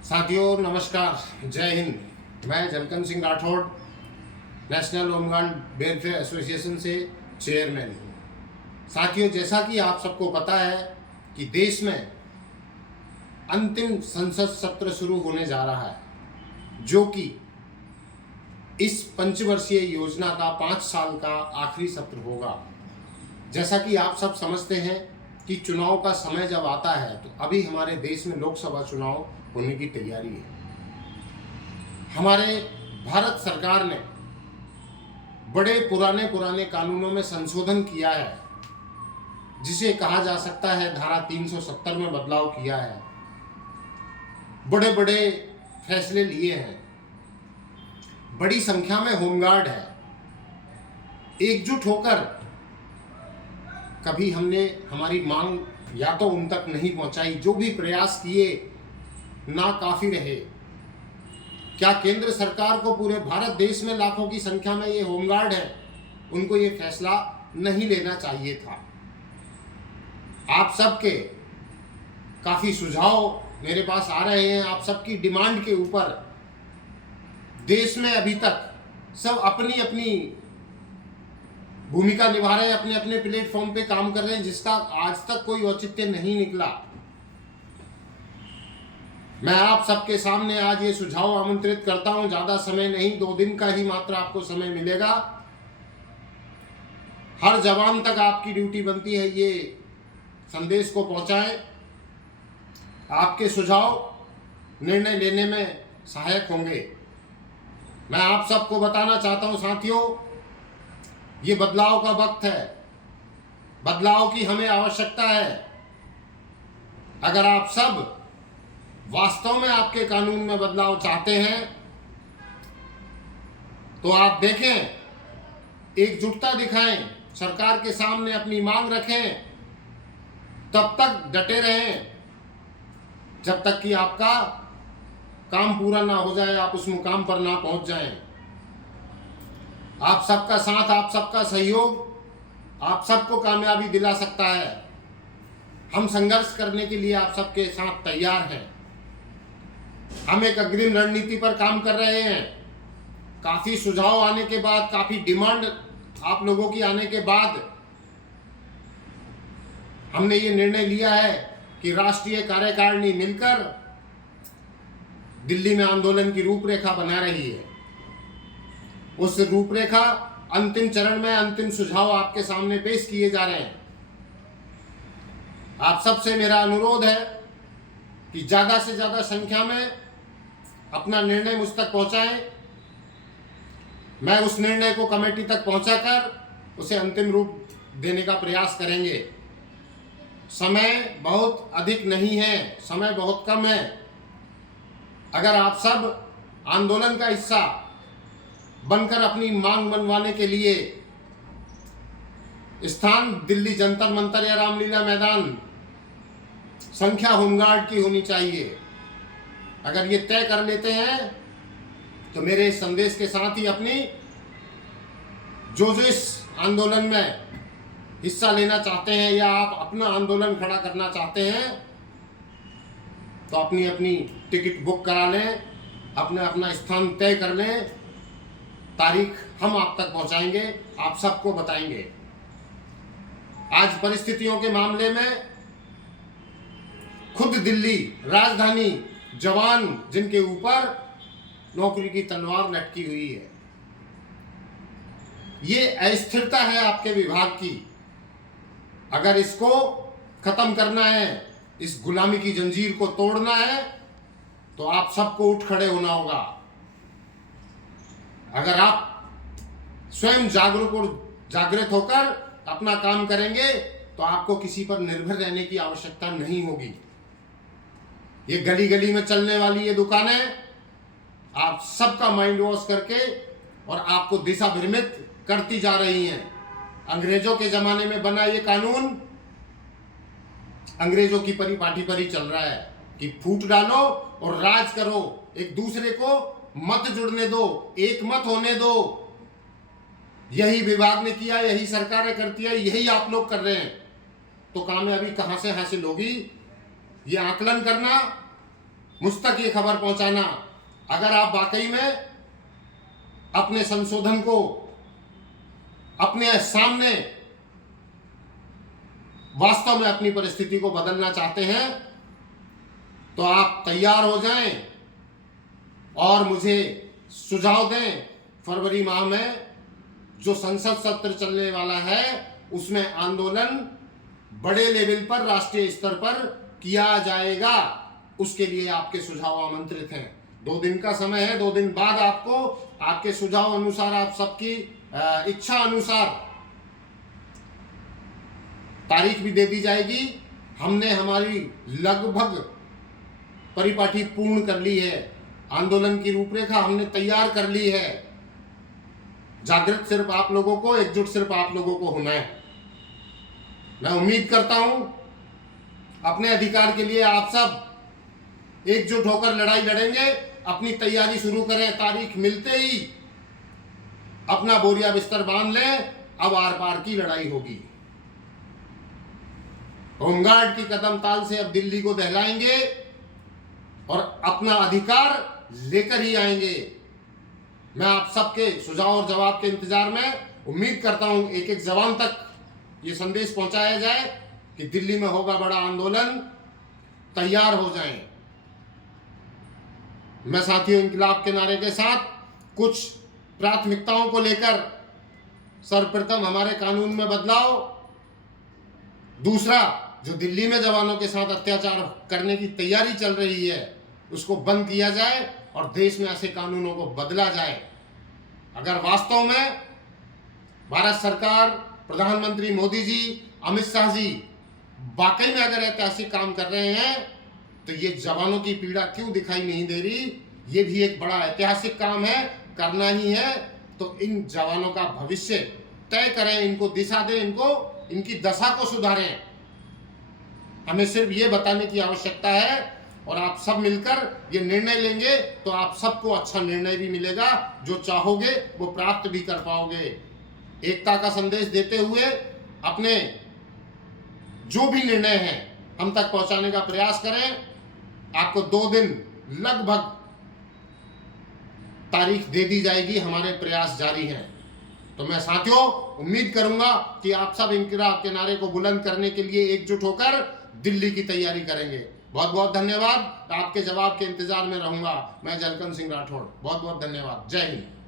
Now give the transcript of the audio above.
साथियों नमस्कार, जय हिंद। मैं Jalkan Singh Rathore national home guard welfare association से चेयरमैन हूँ। साथियों, जैसा कि आप सबको पता है कि देश में अंतिम संसद सत्र शुरू होने जा रहा है, जो कि इस पंचवर्षीय योजना का 5 साल का आखिरी सत्र होगा। जैसा कि आप सब समझते हैं कि चुनाव का समय जब आता है तो अभी हमारे देश में लोकसभा चुनाव होने की तैयारी है। हमारे भारत सरकार ने बड़े पुराने कानूनों में संशोधन किया है, जिसे कहा जा सकता है धारा 370 में बदलाव किया है। बड़े बड़े फैसले लिए हैं। बड़ी संख्या में होमगार्ड है। एकजुट होकर कभी हमने हमारी मांग या तो उन तक नहीं पहुंचाई, जो भी प्रयास किए ना काफी रहे। क्या केंद्र सरकार को पूरे भारत देश में लाखों की संख्या में ये होमगार्ड है, उनको ये फैसला नहीं लेना चाहिए था? आप सबके काफी सुझाव मेरे पास आ रहे हैं। आप सबकी डिमांड के ऊपर देश में अभी तक सब अपनी अपनी भूमिका निभा रहे हैं, अपने अपने प्लेटफॉर्म पे काम कर रहे हैं, जिसका आज तक कोई औचित्य नहीं निकला। मैं आप सबके सामने आज ये सुझाव आमंत्रित करता हूं। ज्यादा समय नहीं, 2 दिन का ही मात्र आपको समय मिलेगा। हर जवान तक आपकी ड्यूटी बनती है ये संदेश को पहुंचाएं। आपके सुझाव निर्णय लेने में सहायक होंगे। मैं आप सबको बताना चाहता हूं साथियों, ये बदलाव का वक्त है। बदलाव की हमें आवश्यकता है। अगर आप सब वास्तव में आपके कानून में बदलाव चाहते हैं तो आप देखें, एकजुटता दिखाएं, सरकार के सामने अपनी मांग रखें, तब तक डटे रहें जब तक कि आपका काम पूरा ना हो जाए, आप उस मुकाम पर ना पहुंच जाएं। आप सबका साथ, आप सबका सहयोग आप सबको कामयाबी दिला सकता है। हम संघर्ष करने के लिए आप सबके साथ तैयार हैं। हम एक अग्रिम रणनीति पर काम कर रहे हैं। काफी सुझाव आने के बाद, काफी डिमांड आप लोगों की आने के बाद हमने ये निर्णय लिया है कि राष्ट्रीय कार्यकारिणी मिलकर दिल्ली में आंदोलन की रूपरेखा बना रही है। उस रूपरेखा अंतिम चरण में अंतिम सुझाव आपके सामने पेश किए जा रहे हैं। आप सबसे मेरा अनुरोध है कि ज्यादा से ज्यादा संख्या में अपना निर्णय मुझ तक पहुंचाएं। मैं उस निर्णय को कमेटी तक पहुंचाकर उसे अंतिम रूप देने का प्रयास करेंगे। समय बहुत अधिक नहीं है, समय बहुत कम है। अगर आप सब आंदोलन का हिस्सा बनकर अपनी मांग मनवाने के लिए स्थान दिल्ली जंतर मंतर या रामलीला मैदान, संख्या होमगार्ड की होनी चाहिए। अगर ये तय कर लेते हैं तो मेरे इस संदेश के साथ ही अपनी जो इस आंदोलन में हिस्सा लेना चाहते हैं या आप अपना आंदोलन खड़ा करना चाहते हैं, तो अपनी अपनी टिकट बुक करा लें, अपना अपना स्थान तय कर लें। तारीख हम आप तक पहुंचाएंगे, आप सबको बताएंगे। आज परिस्थितियों के मामले में खुद दिल्ली राजधानी, जवान जिनके ऊपर नौकरी की तलवार लटकी हुई है, ये अस्थिरता है आपके विभाग की। अगर इसको खत्म करना है, इस गुलामी की जंजीर को तोड़ना है, तो आप सबको उठ खड़े होना होगा। अगर आप स्वयं जागरूक और जागृत होकर अपना काम करेंगे तो आपको किसी पर निर्भर रहने की आवश्यकता नहीं होगी। ये गली गली में चलने वाली ये दुकानें आप सबका माइंड वॉश करके और आपको दिशा भ्रमित करती जा रही हैं। अंग्रेजों के जमाने में बना ये कानून अंग्रेजों की परिपाटी पर ही चल रहा है कि फूट डालो और राज करो, एक दूसरे को मत जुड़ने दो, एक मत होने दो। यही विभाग ने किया, यही सरकारें करती है, यही आप लोग कर रहे हैं। तो कामयाबी कहां से हासिल होगी, ये आकलन करना मुझ तक ये खबर पहुंचाना। अगर आप वाकई में अपने संशोधन को अपने सामने वास्तव में अपनी परिस्थिति को बदलना चाहते हैं तो आप तैयार हो जाएं और मुझे सुझाव दें। फरवरी माह में जो संसद सत्र चलने वाला है उसमें आंदोलन बड़े लेवल पर, राष्ट्रीय स्तर पर किया जाएगा। उसके लिए आपके सुझाव आमंत्रित हैं। 2 दिन का समय है। 2 दिन बाद आपको आपके सुझाव अनुसार, आप सबकी इच्छा अनुसार तारीख भी दे दी जाएगी। हमने हमारी लगभग परिपाटी पूर्ण कर ली है। आंदोलन की रूपरेखा हमने तैयार कर ली है। जागृत सिर्फ आप लोगों को, एकजुट सिर्फ आप लोगों को होना है। मैं उम्मीद करता हूं अपने अधिकार के लिए आप सब एकजुट होकर लड़ाई लड़ेंगे। अपनी तैयारी शुरू करें। तारीख मिलते ही अपना बोरिया बिस्तर बांध लें। अब आर पार की लड़ाई होगी। होमगार्ड की कदम ताल से अब दिल्ली को दहलाएंगे और अपना अधिकार लेकर ही आएंगे। मैं आप सबके सुझाव और जवाब के इंतजार में उम्मीद करता हूं एक एक जवान तक ये संदेश पहुंचाया जाए कि दिल्ली में होगा बड़ा आंदोलन, तैयार हो जाएं। मैं साथियों इंकलाब के नारे के साथ कुछ प्राथमिकताओं को लेकर, सर्वप्रथम हमारे कानून में बदलाव, दूसरा जो दिल्ली में जवानों के साथ अत्याचार करने की तैयारी चल रही है उसको बंद किया जाए और देश में ऐसे कानूनों को बदला जाए। अगर वास्तव में भारत सरकार, प्रधानमंत्री मोदी जी, अमित शाह जी वाकई में अगर ऐतिहासिक काम कर रहे हैं तो ये जवानों की पीड़ा क्यों दिखाई नहीं दे रही? ये भी एक बड़ा ऐतिहासिक काम है, करना ही है। तो इन जवानों का भविष्य तय करें, इनको दिशा दें, इनकी दशा को सुधारें। हमें सिर्फ ये बताने की आवश्यकता है और आप सब मिलकर ये निर्णय लेंगे तो आप सबको अच्छा निर्णय भी मिलेगा। जो चाहोगे वो प्राप्त भी कर पाओगे। एकता का संदेश देते हुए अपने जो भी निर्णय है हम तक पहुंचाने का प्रयास करें। आपको 2 दिन लगभग तारीख दे दी जाएगी। हमारे प्रयास जारी हैं। तो मैं साथियों उम्मीद करूंगा कि आप सब इंकलाब के नारे को बुलंद करने के लिए एकजुट होकर दिल्ली की तैयारी करेंगे। बहुत बहुत धन्यवाद। आपके जवाब के इंतजार में रहूंगा। मैं जलकन सिंह राठौड़। बहुत बहुत धन्यवाद। जय हिंद।